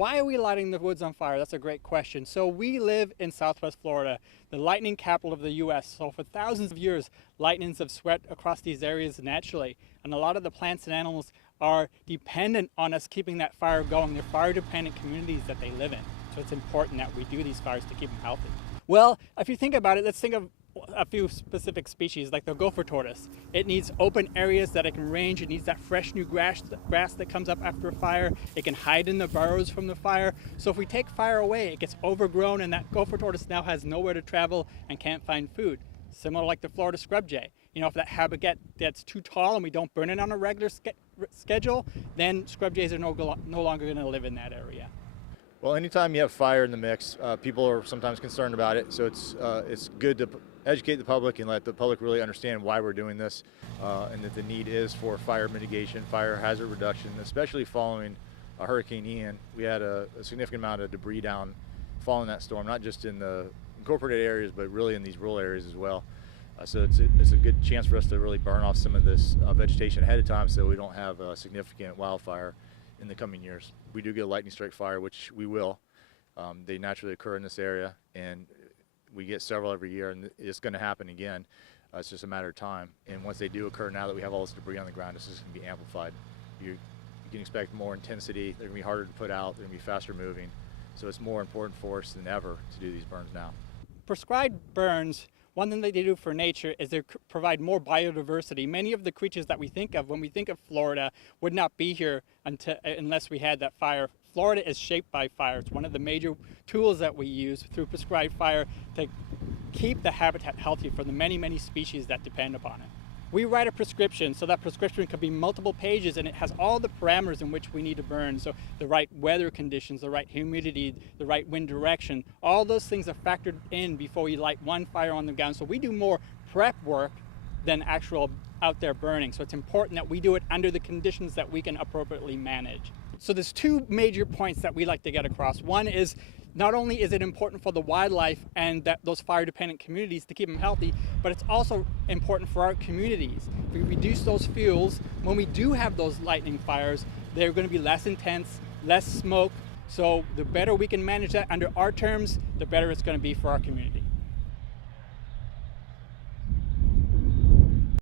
Why are we lighting the woods on fire? That's a great question. So we live in Southwest Florida, the lightning capital of the U.S. So for thousands of years, lightnings have swept across these areas naturally. And a lot of the plants and animals are dependent on us keeping that fire going. They're fire-dependent communities that they live in. So it's important that we do these fires to keep them healthy. Well, if you think about it, let's think of a few specific species like the gopher tortoise. It needs open areas that it can range. It needs that fresh new grass that comes up after a fire. It can hide in the burrows from the fire. So if we take fire away, it gets overgrown and that gopher tortoise now has nowhere to travel and can't find food. Similar like the Florida scrub jay. You know, if that habitat that's too tall and we don't burn it on a regular schedule, then scrub jays are no longer going to live in that area. Well, anytime you have fire in the mix, people are sometimes concerned about it. So it's good to educate the public and let the public really understand why we're doing this, and that the need is for fire mitigation, fire hazard reduction, especially following Hurricane Ian. We had a significant amount of debris down following that storm, not just in the incorporated areas, but really in these rural areas as well. So it's a good chance for us to really burn off some of this vegetation ahead of time so we don't have a significant wildfire in the coming years. We do get a lightning strike fire, which we will. They naturally occur in this area, and we get several every year, and it's going to happen again. It's just a matter of time. And once they do occur, now that we have all this debris on the ground, it's just going to be amplified. You can expect more intensity. They're going to be harder to put out. They're going to be faster moving. So it's more important for us than ever to do these burns now. Prescribed burns, one thing that they do for nature is they provide more biodiversity. Many of the creatures that we think of when we think of Florida would not be here unless we had that fire. Florida is shaped by fire. It's one of the major tools that we use through prescribed fire to keep the habitat healthy for the many, many species that depend upon it. We write a prescription, so that prescription could be multiple pages, and it has all the parameters in which we need to burn. So the right weather conditions, the right humidity, the right wind direction, all those things are factored in before we light one fire on the ground. So we do more prep work than actual out there burning. So it's important that we do it under the conditions that we can appropriately manage. So there's two major points that we like to get across. One is, not only is it important for the wildlife and those fire-dependent communities to keep them healthy, but it's also important for our communities. If we reduce those fuels, when we do have those lightning fires, they're going to be less intense, less smoke. So the better we can manage that under our terms, the better it's going to be for our community.